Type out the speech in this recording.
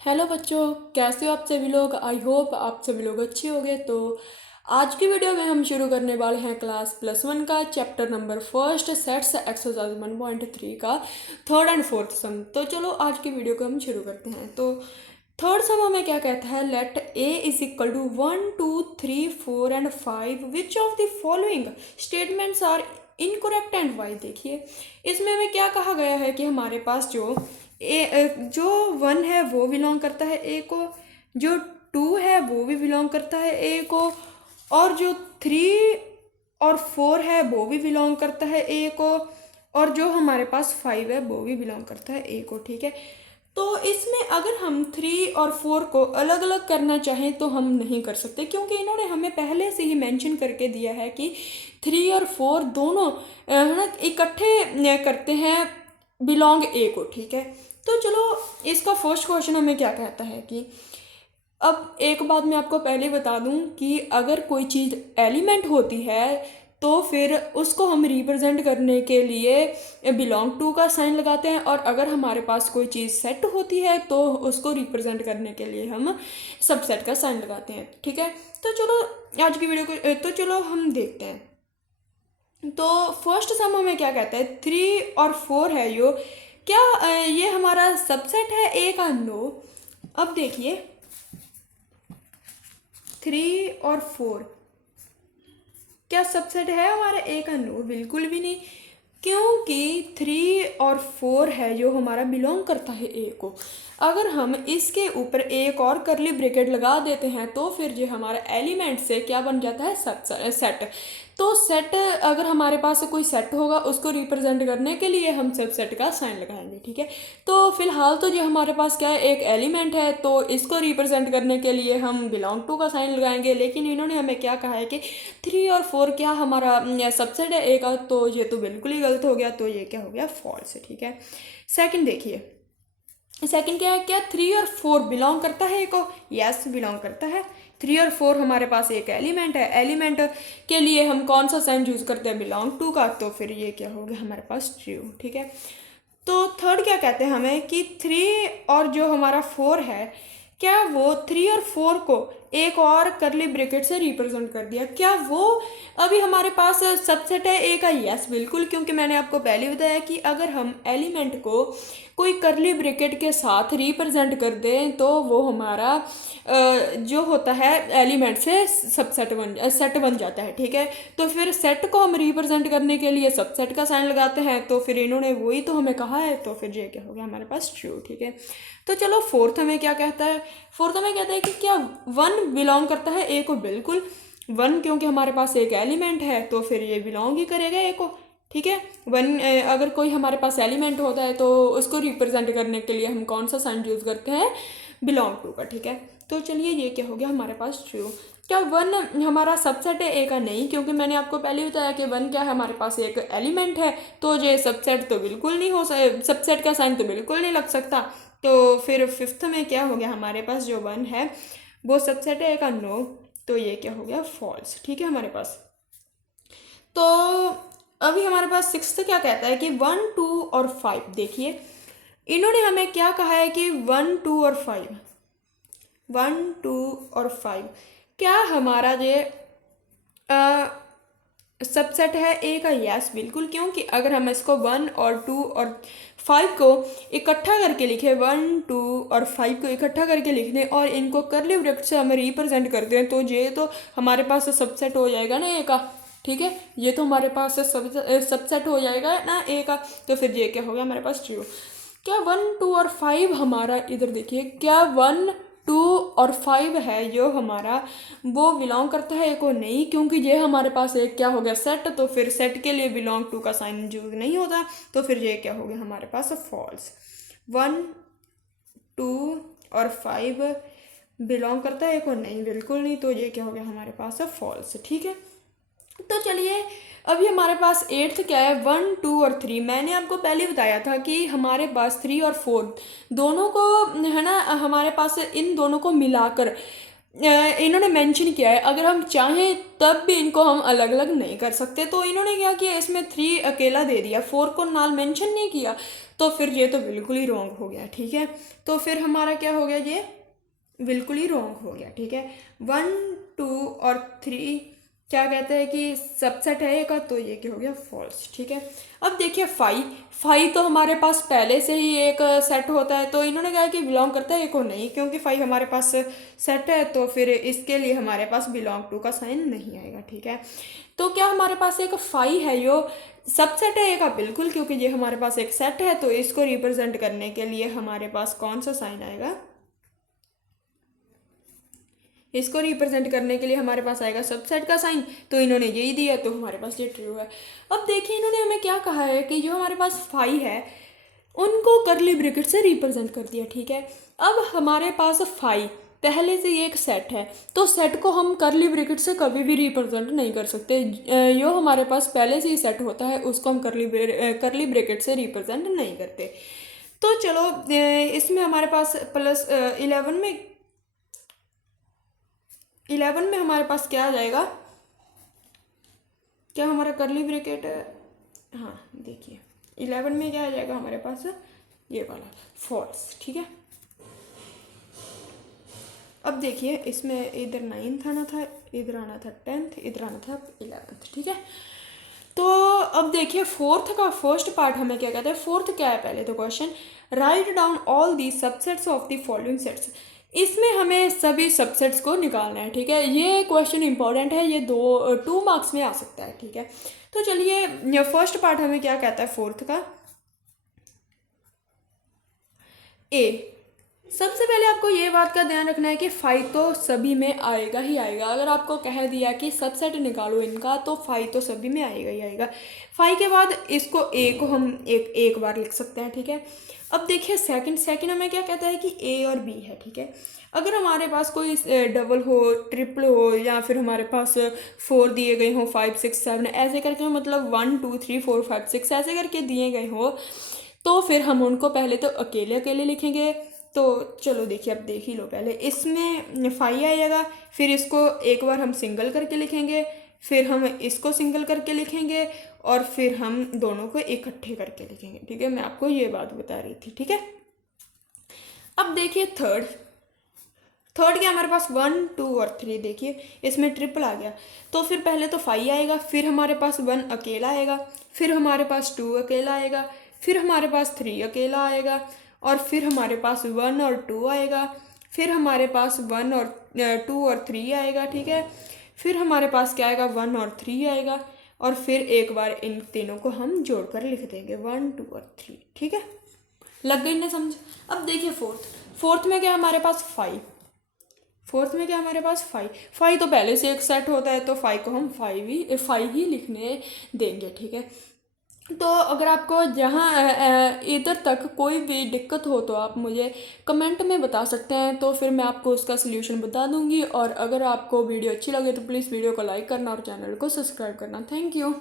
Hello बच्चों, कैसे हो आप सभी लोग। आई होप आप सभी लोग अच्छे होंगे। तो आज की वीडियो में हम शुरू करने वाले हैं क्लास +1 का chapter number first sets exercise 1.3 का थर्ड एंड फोर्थ सम। तो चलो आज की वीडियो को हम शुरू करते हैं। तो थर्ड सम हमें क्या कहता है, let a is equal to 1 2 3 4 and 5 which of the following statements are incorrect and why. देखिए इसमें हमें क्या कहा गया है कि हमारे पास जो 1 है वो बिलोंग करता है ए को, जो 2 है वो भी बिलोंग करता है ए को, और जो 3 और 4 है वो भी बिलोंग करता है ए को, और जो हमारे पास 5 है वो भी बिलोंग करता है ए को। ठीक है, तो इसमें अगर हम 3 और 4 को अलग अलग करना चाहें तो हम नहीं कर सकते, क्योंकि इन्होंने हमें पहले से ही मेंशन करके दिया है कि 3 और 4 दोनों है ना इकट्ठे करते हैं बिलोंग ए को। ठीक है, तो चलो इसका फर्स्ट क्वेश्चन हमें क्या कहता है कि अब एक बात मैं आपको पहले बता दूं कि अगर कोई चीज़ एलिमेंट होती है तो फिर उसको हम रिप्रेजेंट करने के लिए बिलोंग टू का साइन लगाते हैं, और अगर हमारे पास कोई चीज़ सेट होती है तो उसको रिप्रेजेंट करने के लिए हम सबसेट का साइन लगाते हैं। ठीक है, तो चलो आज की वीडियो को तो चलो हम देखते हैं। तो फर्स्ट सम हमें क्या कहता है, 3 और 4 है यो, क्या ये हमारा सबसेट है ए का? नो। अब देखिए 3 और 4 क्या सबसेट है हमारा ए का? नो, बिल्कुल भी नहीं, क्योंकि 3 और 4 है जो हमारा बिलोंग करता है ए को। अगर हम इसके ऊपर एक और करली ब्रैकेट लगा देते हैं तो फिर जो हमारा एलिमेंट से क्या बन जाता है, सेट। तो सेट, अगर हमारे पास कोई सेट होगा उसको रिप्रेजेंट करने के लिए हम सब सेट का साइन लगाएंगे। ठीक है, तो फिलहाल तो जो हमारे पास क्या है, एक एलिमेंट है, तो इसको रिप्रेजेंट करने के लिए हम बिलोंग टू का साइन लगाएंगे। लेकिन इन्होंने हमें क्या कहा है कि 3 और 4 क्या हमारा सबसेट है ए का, तो ये तो बिल्कुल ही गलत हो गया, तो ये क्या हो गया, फॉल्स है। ठीक है, सेकंड देखिए, सेकंड क्या है, क्या 3 और 4 बिलोंग करता है ए को? यस, बिलोंग करता है। 3 और 4 हमारे पास एक एलिमेंट है, एलिमेंट के लिए हम कौन सा साइन यूज करते हैं, बिलोंग टू का, तो फिर ये क्या हो गया हमारे पास, ट्रू। ठीक है, तो थर्ड क्या कहते हैं हमें कि 3 और जो हमारा 4 है, क्या वो 3 और 4 को एक और करली ब्रैकेट से रिप्रेजेंट कर दिया, क्या वो अभी हमारे पास सबसेट है ए का? यस, बिल्कुल, क्योंकि मैंने आपको पहले बताया कि अगर हम एलिमेंट को कोई करली ब्रैकेट के साथ रिप्रेजेंट कर दें तो वो हमारा जो होता है एलिमेंट से सेट बन जाता है। ठीक है, तो फिर सेट को हम रिप्रेजेंट करने के लिए सबसेट का साइन लगाते हैं, तो फिर इन्होंने वही तो हमें कहा है, तो फिर ये क्या हो गया हमारे पास, ट्रू। ठीक है, तो चलो फोर्थ हमें क्या कहता है, फोर्थ हमें कहता है कि क्या 1 बिलोंग करता है ए को? बिल्कुल 1, क्योंकि हमारे पास एक एलिमेंट है तो फिर ये बिलोंग ही करेगा ए को। ठीक है, 1 अगर कोई हमारे पास एलिमेंट होता है तो उसको रिप्रेजेंट करने के लिए हम कौन सा साइन यूज़ करते हैं, बिलोंग टू का। ठीक है, तो चलिए ये क्या हो गया हमारे पास, ट्रू। क्या 1 हमारा सबसेट है ए का? नहीं, क्योंकि मैंने आपको पहले ही बताया कि 1 क्या है, हमारे पास एक एलिमेंट है, तो ये सबसेट तो बिल्कुल नहीं हो सबसेट का साइन तो बिल्कुल नहीं लग सकता। तो फिर फिफ्थ में क्या हो गया हमारे पास, जो 1 है वो सबसेट है ए का? नो, तो ये क्या हो गया, फॉल्स। ठीक है, हमारे पास तो अभी हमारे पास सिक्स्थ क्या कहता है कि 1 2 और 5। देखिए इन्होंने हमें क्या कहा है कि 1 2 और 5, 1 2 और 5 क्या हमारा ये सबसेट है ए का? यस, बिल्कुल, क्योंकि अगर हम इसको 1 और 2 और 5 को इकट्ठा करके लिखें, 1 2 और 5 को इकट्ठा करके लिख दें और इनको करली ब्रैकेट से हमें रिप्रेजेंट कर दें, तो ये तो हमारे पास सबसेट हो जाएगा ना ए का। ठीक है, ये तो हमारे पास सबसेट हो जाएगा ना ए का, तो फिर ये क्या हो गया हमारे पास, ट्रू। क्या 1 2 और 5 हमारा, इधर देखिए, क्या 1 2 और 5 है जो हमारा वो बिलोंग करता है ए को? नहीं, क्योंकि ये हमारे पास एक क्या हो गया, सेट, तो फिर सेट के लिए बिलोंग टू का साइन यूज नहीं होता, तो फिर ये क्या हो गया हमारे पास, फॉल्स। 1 2 और 5 बिलोंग करता है ए को? नहीं, बिल्कुल नहीं, तो ये क्या हो गया हमारे पास, फॉल्स। ठीक है, तो चलिए अभी हमारे पास एट्थ क्या है, 1 2 और 3। मैंने आपको पहले बताया था कि हमारे पास 3 और 4 दोनों को है ना, हमारे पास इन दोनों को मिलाकर इन्होंने मेंशन किया है, अगर हम चाहें तब भी इनको हम अलग अलग नहीं कर सकते। तो इन्होंने क्या किया, इसमें 3 अकेला दे दिया, 4 को नाल मेंशन नहीं किया, तो फिर ये तो बिल्कुल ही रॉन्ग हो गया, ठीक है। तो फिर हमारा क्या हो गया, ये बिल्कुल ही रॉन्ग हो गया, ठीक है। 1 2 और 3 क्या कहते हैं कि सबसेट है का, तो ये क्या हो गया, फॉल्स, ठीक है। अब देखिए 5 तो हमारे पास पहले से ही एक सेट होता है, तो इन्होंने कहा कि बिलोंग करता है, एक को नहीं, क्योंकि 5 हमारे पास सेट है, तो फिर इसके लिए हमारे पास बिलोंग टू का साइन नहीं आएगा, ठीक है। तो क्या हमारे पास एक 5 है जो सबसेट है का, बिल्कुल, क्योंकि ये हमारे पास एक सेट है, तो इसको रिप्रेजेंट करने के लिए हमारे पास कौन सा साइन आएगा, इसको रिप्रेजेंट करने के लिए हमारे पास आएगा सबसेट का साइन। तो इन्होंने यही दिया, तो हमारे पास ये ट्रू है। अब देखिए इन्होंने हमें क्या कहा है कि जो हमारे पास 5 है उनको करली ब्रैकेट से रिप्रेजेंट कर दिया, ठीक है। अब हमारे पास 5 पहले से ये एक सेट है, तो सेट को हम करली ब्रैकेट से कभी भी रिप्रेजेंट नहीं कर सकते। जो हमारे पास पहले से ही सेट होता है उसको हम करली ब्रैकेट से रिप्रेजेंट नहीं करते। तो चलो इसमें हमारे पास प्लस 11 में हमारे पास क्या आ जाएगा, क्या हमारा करली ब्रैकेट, हाँ देखिए 11 में क्या आ जाएगा हमारे पास, ये वाला फॉल्स, ठीक है। अब देखिए इसमें इधर 9th आना था, इधर आना था 10th, इधर आना था 11th, ठीक है। तो अब देखिए 4th का फर्स्ट पार्ट हमें क्या कहता है, 4th क्या है पहले तो question, write down all the subsets of the following sets. इसमें हमें सभी सबसेट्स को निकालना है, ठीक है। ये क्वेश्चन इंपॉर्टेंट है, ये 2 मार्क्स में आ सकता है, ठीक है। तो चलिए फर्स्ट पार्ट हमें क्या कहता है 4th का, ए। सबसे पहले आपको ये बात का ध्यान रखना है कि 5 तो सभी में आएगा ही आएगा। अगर आपको कह दिया कि सबसेट निकालो इनका, तो 5 तो सभी में आएगा ही आएगा। 5 के बाद इसको ए को हम एक बार लिख सकते हैं, ठीक है। अब देखिए सेकंड हमें क्या कहता है कि ए और बी है, ठीक है। अगर हमारे पास कोई डबल हो, ट्रिपल हो, या फिर हमारे पास 4 दिए गए हों, 5 6 7 ऐसे करके, मतलब 1 2 3 4 5 6 ऐसे करके दिए गए हो, तो फिर हम उनको पहले तो अकेले अकेले लिखेंगे। तो चलो देखिए, अब देख ही लो, पहले इसमें 5 आएगा, फिर इसको एक बार हम सिंगल करके लिखेंगे, फिर हम इसको सिंगल करके लिखेंगे, और फिर हम दोनों को इकट्ठे करके लिखेंगे, ठीक है। मैं आपको ये बात बता रही थी, ठीक है। अब देखिए थर्ड के हमारे पास 1 2 और 3, देखिए इसमें ट्रिपल आ गया, तो फिर पहले तो 5 आएगा, फिर हमारे पास 1 अकेला आएगा, फिर हमारे पास 2 अकेला आएगा, फिर हमारे पास 3 अकेला आएगा, और फिर हमारे पास 1 और 2 आएगा, फिर हमारे पास 1 और 2 और 3 आएगा, ठीक है। फिर हमारे पास क्या आएगा, 1 और 3 आएगा, और फिर एक बार इन तीनों को हम जोड़कर लिख देंगे 1 2 और 3, ठीक है। लग गई ना समझ। अब देखिए फोर्थ में क्या हमारे पास 5, फोर्थ में क्या हमारे पास 5 तो पहले से एक सेट होता है, तो 5 को हम 5 ही लिखने देंगे, ठीक है। तो अगर आपको जहाँ इधर तक कोई भी दिक्कत हो तो आप मुझे कमेंट में बता सकते हैं, तो फिर मैं आपको उसका सल्यूशन बता दूंगी। और अगर आपको वीडियो अच्छी लगे तो प्लीज़ वीडियो को लाइक करना और चैनल को सब्सक्राइब करना। Thank you.